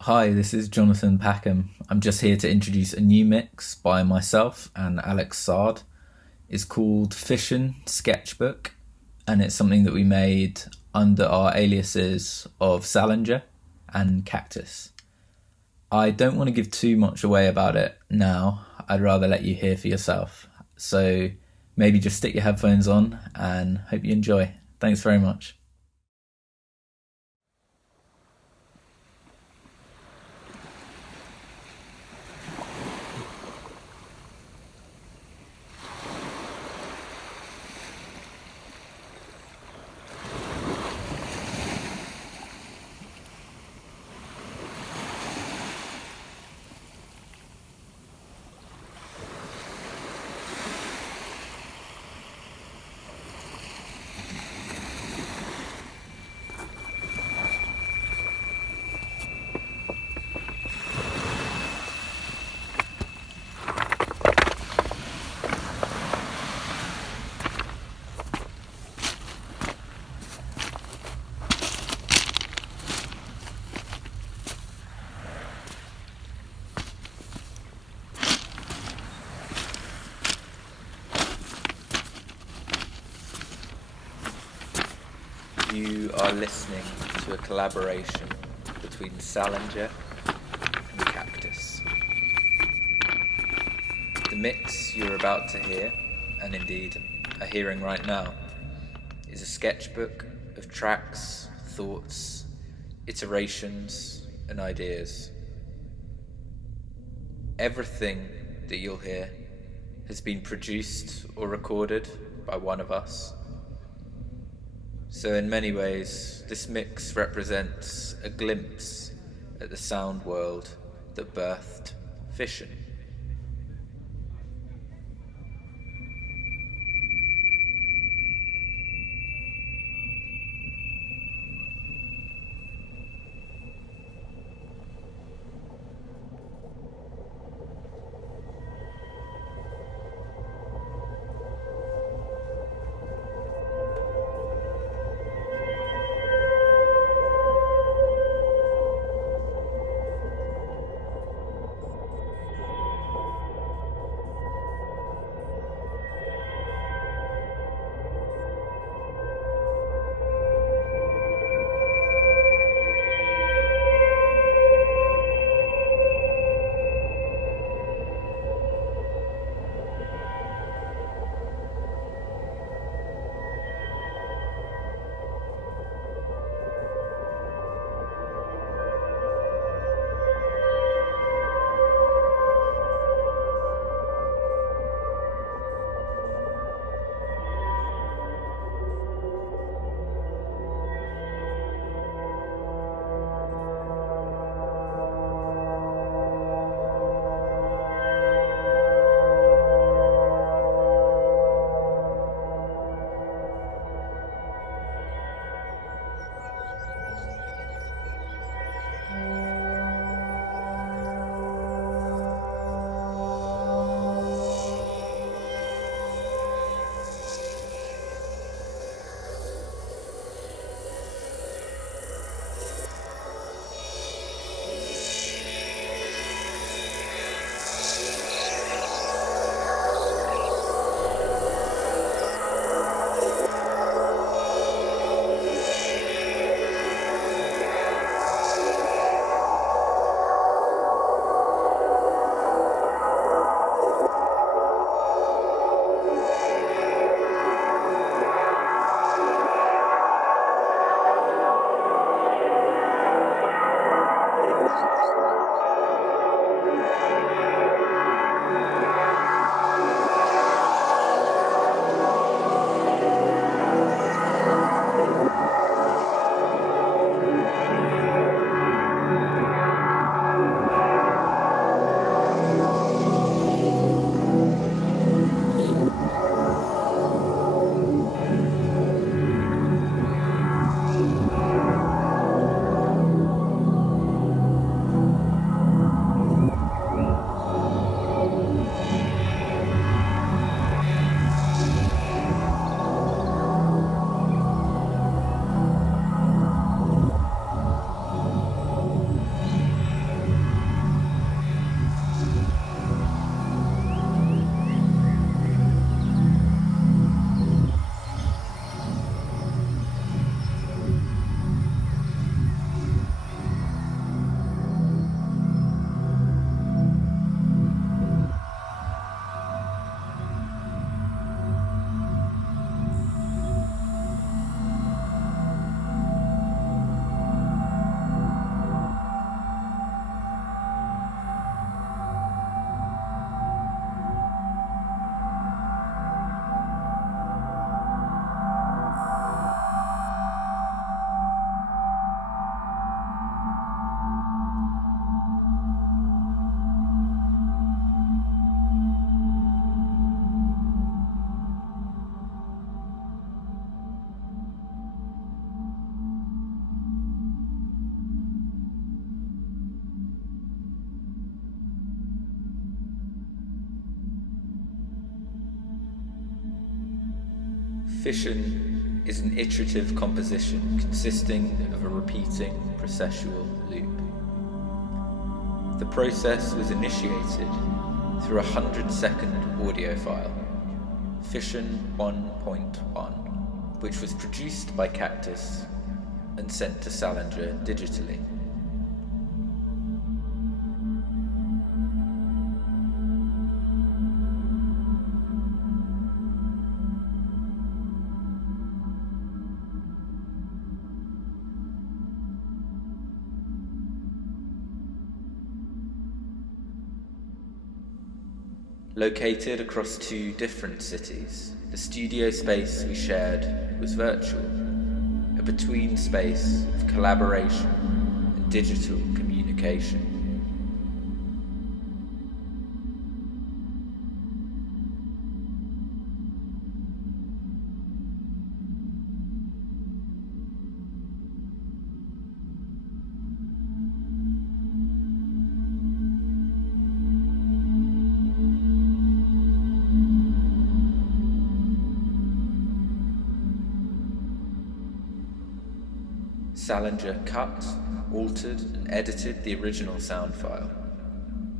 Hi, this is Jonathan Packham. I'm just here to introduce a new mix by myself and Alex Saad. It's called Fission Sketchbook, and it's something that we made under our aliases of Salinger and Cactus. I don't want to give too much away about it now. I'd rather let you hear for yourself. So maybe just stick your headphones on and hope you enjoy. Thanks very much. You are listening to a collaboration between Salinger and Cactus. The mix you're about to hear, and indeed are hearing right now, is a sketchbook of tracks, thoughts, iterations, and ideas. Everything that you'll hear has been produced or recorded by one of us. So in many ways, this mix represents a glimpse at the sound world that birthed fission. Fission is an iterative composition consisting of a repeating processual loop. The process was initiated through a 100-second audio file, fission 1.1, which was produced by Xactus and sent to Salinger digitally. Located across 2 different cities, the studio space we shared was virtual, a between space of collaboration and digital communication. Salinger cut, altered and edited the original sound file.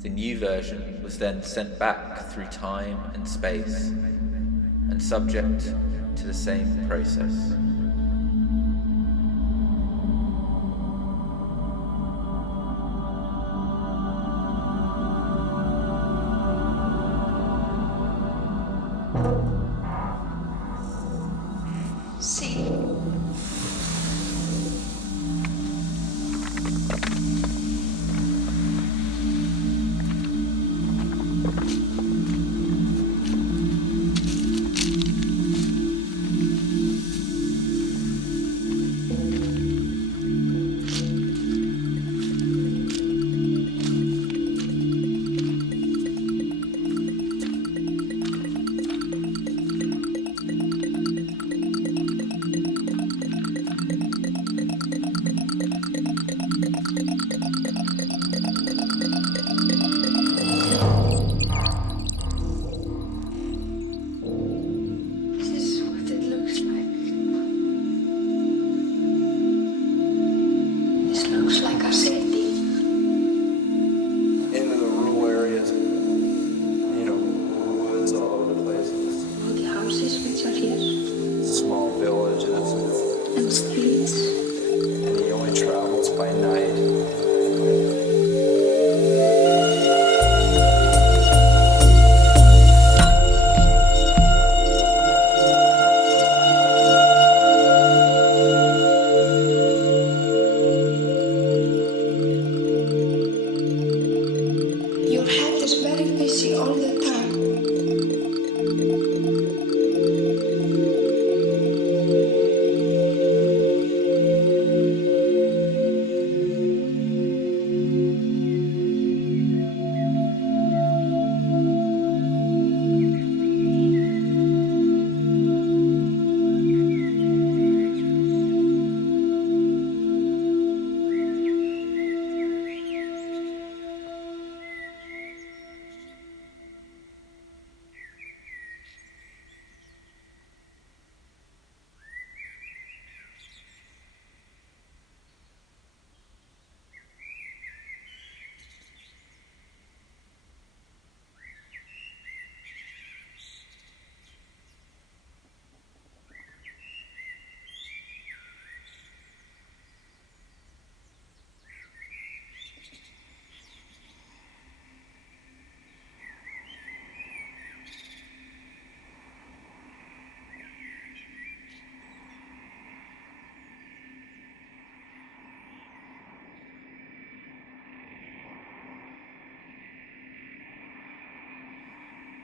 The new version was then sent back through time and space and subject to the same process.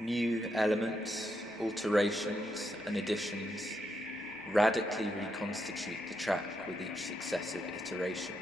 New elements, alterations and additions radically reconstitute the track with each successive iteration.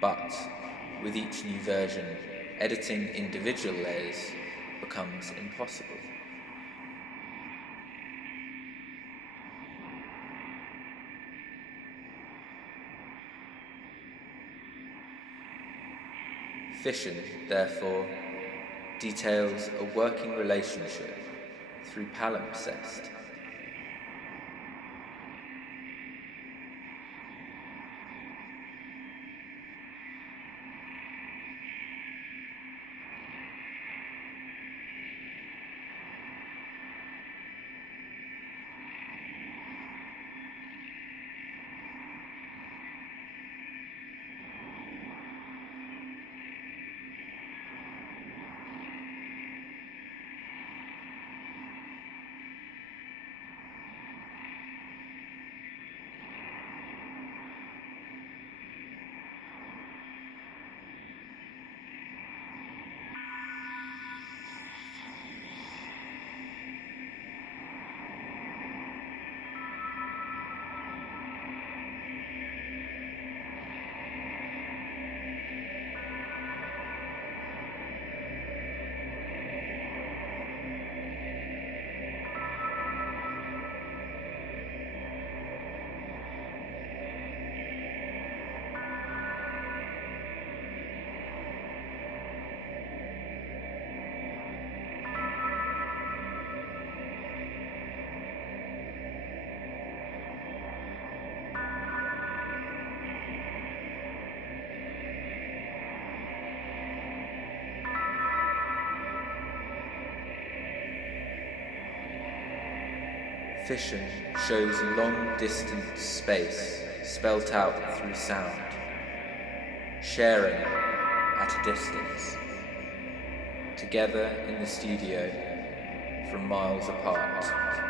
But with each new version, editing individual layers becomes impossible. Fission, therefore, details a working relationship through palimpsest. Fission shows long-distance space spelt out through sound, sharing at a distance, together in the studio from miles apart.